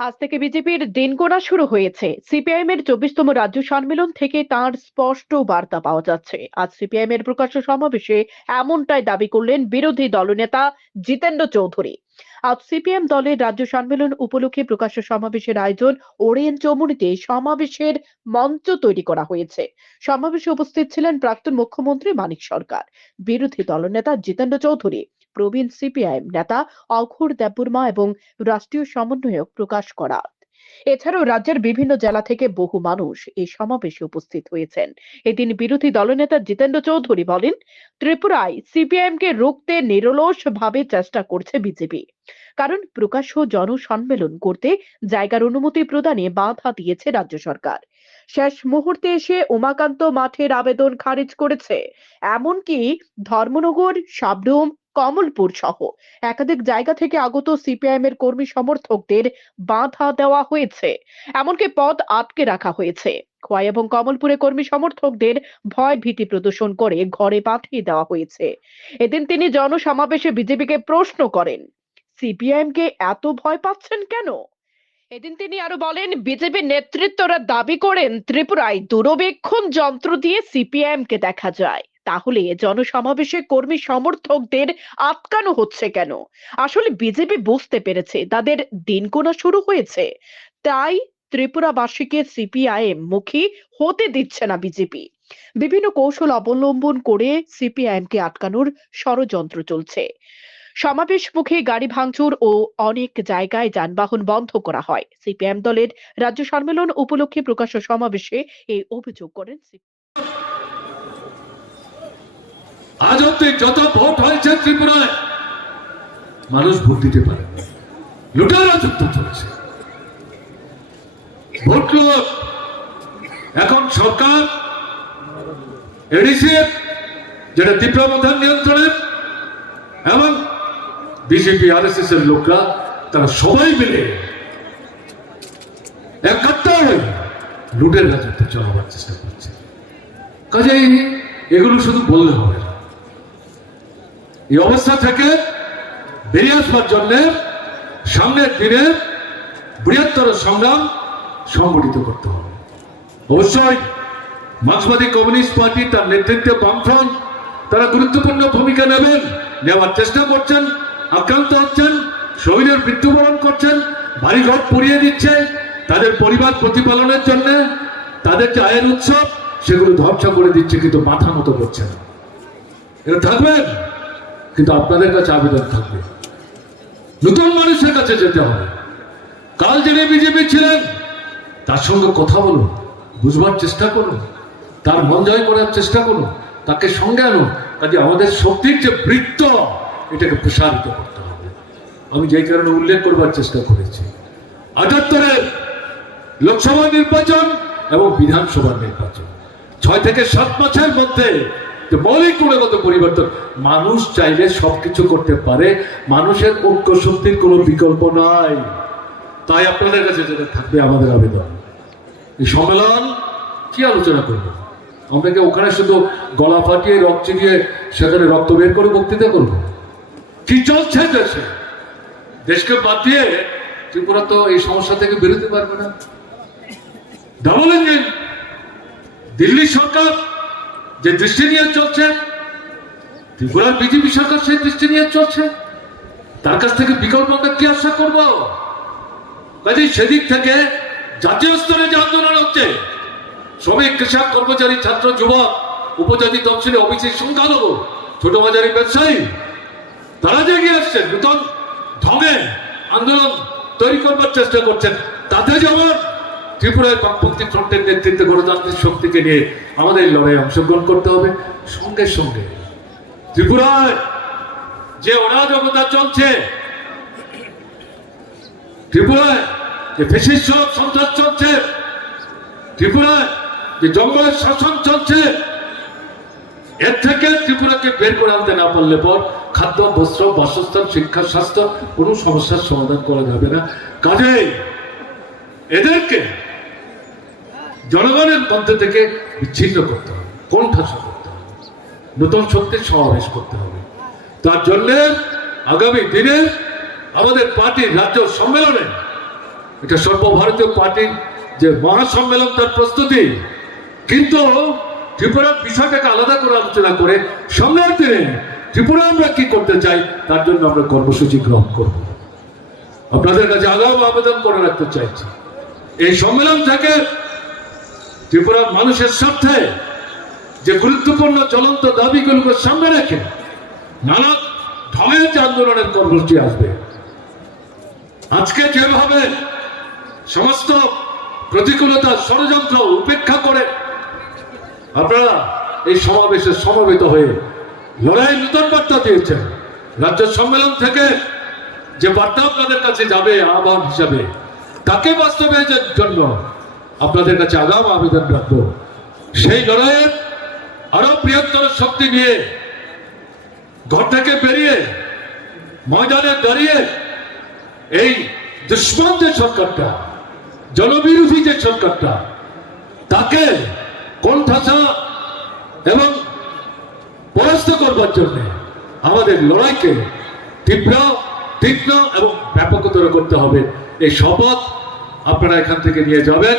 আজ থেকে বিজেপির দিন গোনা শুরু হয়েছে। সিপিআইএম এর চব্বিশতম রাজ্য সম্মেলন থেকে তার স্পষ্ট বার্তা পাওয়া যাচ্ছে। আজ সিপিআইএম এর প্রকাশ্য সমাবেশে এমনটাই দাবি করলেন বিরোধী দলনেতা জিতেন্দ্র চৌধুরী। আজ সিপিএম দলের রাজ্য সম্মেলন উপলক্ষে প্রকাশ্য সমাবেশের আয়োজন ওরিয়েন চৌমুনিতে সমাবেশের মঞ্চ তৈরি করা হয়েছে। সমাবেশে উপস্থিত ছিলেন প্রাক্তন মুখ্যমন্ত্রী মানিক সরকার। বিরোধী দলনেতা জিতেন্দ্র চৌধুরী। প্রবীণ সিপিআইএম নেতা অঘোর দেববর্মা এবং রাষ্ট্রীয় সমন্বয়ক প্রকাশ করা। এছাড়াও রাজ্যের বিভিন্ন জেলা থেকে বহু মানুষ এই সমাবেশে উপস্থিত হয়েছেন। এদিন বিরোধী দলনেতা জিতেন্দ্র চৌধুরী বলেন, ত্রিপুরায় সিপিআইএম কে রুখতে নিরলস ভাবে চেষ্টা করছে বিজেপি, কারণ প্রকাশ্য জনসম্মেলন করতে জায়গার অনুমতি প্রদানে বাধা দিয়েছে রাজ্য সরকার। শেষ মুহূর্তে এসে উমাকান্ত মাঠের আবেদন খারিজ করেছে। এমনকি ধর্মনগর সাবরুম কমলপুর সহ। একাধিক জায়গা থেকে আগত সিপিআইএম এর কর্মী সমর্থকদের বাধা দেওয়া হয়েছে। এমনকি পদ আটকে রাখা হয়েছে। খোয়াই এবং কমলপুরে কর্মী সমর্থকদের ভয় ভীতি প্রদর্শন করে ঘরে পাঠিয়ে দেওয়া হয়েছে। এদিন তিনি জনসমাবেশে বিজেপিকে প্রশ্ন করেন সিপিআইএম কে এত ভয় পাচ্ছেন কেন? এদিন তিনি আরও বলেন বিজেপি নেতৃত্বরা দাবি করেন, ত্রিপুরায় দূরবীক্ষণ যন্ত্র দিয়ে সিপিআইএম কে দেখা যায়। তাহলে জনসমাবেশে কর্মী সমর্থকদের আটকানো হচ্ছে কেন? আসলে বিজেপি বুঝতে পেরেছে তাদের দিন গোনা শুরু হয়েছে। তাই ত্রিপুরাবাসীকে সিপিআইএম মুখী হতে দিচ্ছে না বিজেপি। বিভিন্ন কৌশল অবলম্বন করে সিপিআইএম কে আটকানোর ষড়যন্ত্র চলছে। সমাবেশ মুখে গাড়ি ভাঙচুর ও অনেক জায়গায় যানবাহন বন্ধ করা হয়। সিপিএম দলের রাজ্য সম্মেলন উপলক্ষে প্রকাশ্য সমাবেশে এই অভিযোগ করেন আজ অব্দি যত ভোট হয়েছে ত্রিপুরায়, মানুষ ভোট দিতে পারে লুটারা যুদ্ধ চলেছে। ভোট লুট এখন সরকার এডিসি যেটা ত্রিপুরা প্রধান নিয়ন্ত্রণে, এবং বিজেপি আর এস এস এর লোকরা, তারা সবাই মিলে একাত্তা হয়ে লুটের রাজত্ব চালাবার চেষ্টা করছে। কাজেই এগুলো শুধু বললে হবে না। এই অবস্থা থেকে বেরিয়ে আসবার জন্য সামনের দিনে বৃহত্তর সংগ্রাম সংগঠিত করতে হবে। অবশ্যই মার্ক্সবাদী কমিউনিস্ট পার্টি তার নেতৃত্বে বামফ্রন্ট তারা গুরুত্বপূর্ণ ভূমিকা নেবেন, নেওয়ার চেষ্টা করছেন, আক্রান্ত হচ্ছেন, শহীদের মৃত্যুবরণ করছেন, বাড়িঘর পুড়িয়ে দিচ্ছে, তাদের পরিবার প্রতিপালনের জন্য তাদের যে আয়ের উৎসব সেগুলো ধ্বংস করে দিচ্ছে কিন্তু মাথা মতো করছে না। এটা থাকবেন কিন্তু আপনাদের কাছে আবেদন থাকবে। নতুন মানুষের কাছে যেতে হবে। কাল যিনি বিজেপি ছিলেন, তার সঙ্গে কথা বলুন, বুঝবার চেষ্টা করুন, তার মন জয় করার চেষ্টা করুন, তাকে সঙ্গে আনুন কাজে আমাদের শক্তির যে বৃত্ত, এটাকে প্রসারিত করতে হবে। আমি যেই কারণে উল্লেখ করবার চেষ্টা করেছি। আটাত্তরের লোকসভা নির্বাচন এবং বিধানসভা নির্বাচন। ছয় থেকে সাত মাসের মধ্যে যে মৌলিক গুণগত পরিবর্তন, মানুষ চাইলে সবকিছু করতে পারে, মানুষের ঐক্য শক্তির কোনো বিকল্প নাই। তাই আপনাদের কাছে যেটা থাকবে আমাদের আবেদন। এই সম্মেলন কি আলোচনা করব? আমরা কি ওখানে শুধু গলা ফাটিয়ে রক্ত চিরিয়ে সেখানে রক্ত বের করে বক্তৃতা করব? কি চলছে দেশে? দেশকে বাদ দিয়ে ত্রিপুরা তো এই সমস্যা থেকে বেরোতে পারবে না। ডাবল ইঞ্জিন, দিল্লি সরকার যে দৃষ্টি নিয়ে চলছে, ত্রিপুরার বিজেপি সরকার সেই দৃষ্টি নিয়ে চলছে। তার কাছ থেকে বিকল্প আমরা কি আশা করব। কাজে সেদিক থেকে জাতীয় স্তরে যে আন্দোলন হচ্ছে শ্রমিক কৃষক, কর্মচারী, ছাত্র, যুবক, উপজাতি তফসিলি অফিসের সংখ্যালঘু ছোট বাজারি ব্যবসায়ী, তারা যে এগিয়ে আসছেন, নূতন ঢঙে আন্দোলন তৈরি করবার চেষ্টা করছেন, তাতে যেমন ত্রিপুরায় বামপন্থী ফ্রন্টের নেতৃত্বে গণতান্ত্রিক শক্তিকে নিয়ে আমাদের লড়াই অংশগ্রহণ করতে হবে। সঙ্গে সঙ্গে ত্রিপুরায় যে অরাজকতা চলছে, ত্রিপুরায় যে ফেসিস্ট সন্ত্রাস চলছে, ত্রিপুরায় যে জঙ্গলের শাসন চলছে, এর থেকে ত্রিপুরাকে বের করে আনতে না পারলে পর খাদ্য, বস্ত্র, বাসস্থান, শিক্ষা, স্বাস্থ্য কোনো সমস্যার সমাধান করা যাবে না। কাজেই এদেরকে জনগণের মধ্যে থেকে বিচ্ছিন্ন করতে হবে কোণঠাসা করতে হবে, নতুন শক্তির সমাবেশ করতে হবে। তার জন্য আগামী দিনে আমাদের পার্টির রাজ্য সম্মেলনে, এটা সর্বভারতীয় পার্টির যে মহাসম্মেলন তার প্রস্তুতি, কিন্তু ত্রিপুরার বিষয়টাকে আলাদা করে আলোচনা করে সামনের দিনে ত্রিপুরা আমরা কি করতে চাই, তার জন্য আমরা কর্মসূচি গ্রহণ করব। আপনাদের কাছে আগাম আবেদন করে রাখতে চাইছি। এই সম্মেলন থেকে ত্রিপুরার মানুষের স্বার্থে যে গুরুত্বপূর্ণ জ্বলন্ত দাবিগুলোকে সামনে রেখে নানা ঢঙের যে আন্দোলনের কর্মসূচি আসবে, আজকে যেভাবে সমস্ত প্রতিকূলতা ষড়যন্ত্র উপেক্ষা করে আপনারা এই সমাবেশে সমবেত হয়ে লড়াই নূতন বার্তা দিয়েছেন। রাজ্য সম্মেলন থেকে যে বার্তা আপনাদের কাছে যাবে, আহ্বান হিসাবে, তাকে বাস্তবায়নের জন্য আপনাদের কাছে আগাম আবেদন রাখব। সেই লড়াইয়ের আরও বৃহত্তর শক্তি নিয়ে ঘর থেকে বেরিয়ে, ময়দানে দাঁড়িয়ে এই দুশ্মন যে সরকারটা, জনবিরোধী যে সরকারটা, তাকে কোণঠাসা এবং পরাস্ত করবার জন্য আমাদের লড়াইকে তীব্র, তীক্ষ্ণ এবং ব্যাপকতর করতে হবে। এই শপথ আপনারা এখান থেকে নিয়ে যাবেন।